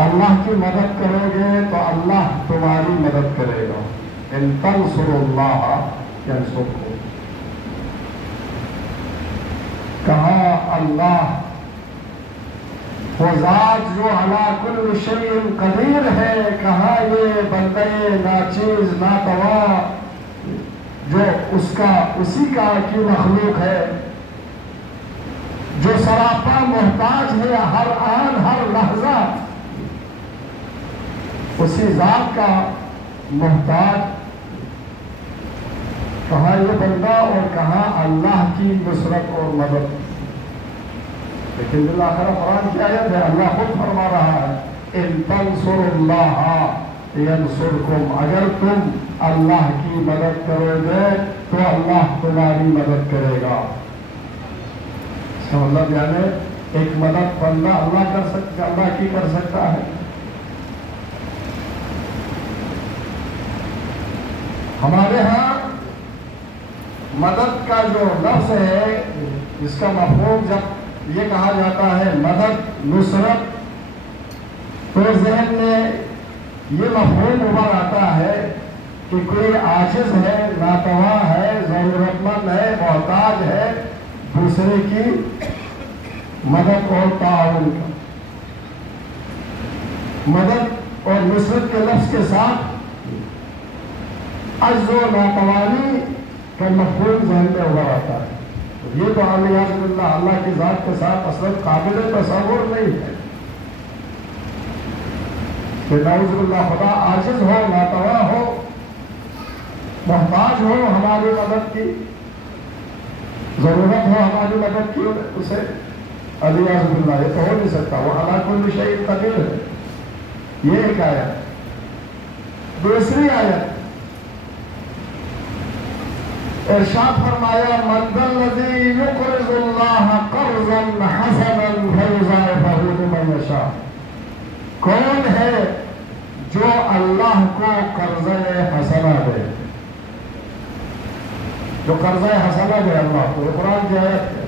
اللہ کی مدد کرو گے تو اللہ تمہاری مدد کرے گا. ان تنصروا اللہ ینصرکم. کہا اللہ وہ ذات جو علی کل شیء قدیر ہے، کہا یہ بندے ناچیز ناتوا جو اسی کا کی مخلوق ہے، جو سراپا محتاج ہے ہر آن ہر لحظہ اسی ذات کا محتاج. کہا یہ بندہ اور کہا اللہ کی نصرت اور مدد. لیکن بالآخر قرآن کی آیت ہے، اللہ خود فرما رہا ہے ان تنصروا اللہ ینصرکم. اگر تم اللہ کی مدد کرو گے تو اللہ تمہاری مدد کرے گا. اس کا مطلب یعنی ایک مدد بندہ اللہ کی کر سکتا ہے. ہمارے ہاں مدد کا جو لفظ ہے اس کا مفہوم جب یہ کہا جاتا ہے مدد نصرت تو ذہن میں یہ مفہوم ابھر آتا ہے کہ کوئی عاجز ہے، ناتواں ہے، ضرورت مند ہے، محتاج ہے دوسرے کی مدد اور تعاون کا. مدد اور نصرت کے لفظ کے ساتھ عجز و ناتوانی کا مفہوم ذہن میں ابھر آتا ہے. یہ تو علیہ اللہ اللہ کی ذات کے ساتھ اصل قابل تصور نہیں ہے کہ نعوذ باللہ خدا عاجز ہو، ناتواں ہو، محتاج ہو ہماری مدد کی، ضرورت ہو ہماری مدد کی اسے. علیہ باللہ یہ تو ہو نہیں سکتا. وہ علی کل شیء قدیر ہے. یہ ایک آیت. دوسری آیت ارشاد فرمایا من ذا الذی یقرض اللہ قرضا حسنا فیضاعفہ لمن یشاء. کون ہے جو اللہ کو قرض حسنہ دے؟ جو قرض حسنہ دے اللہ کو. قرآن کی آیت ہے.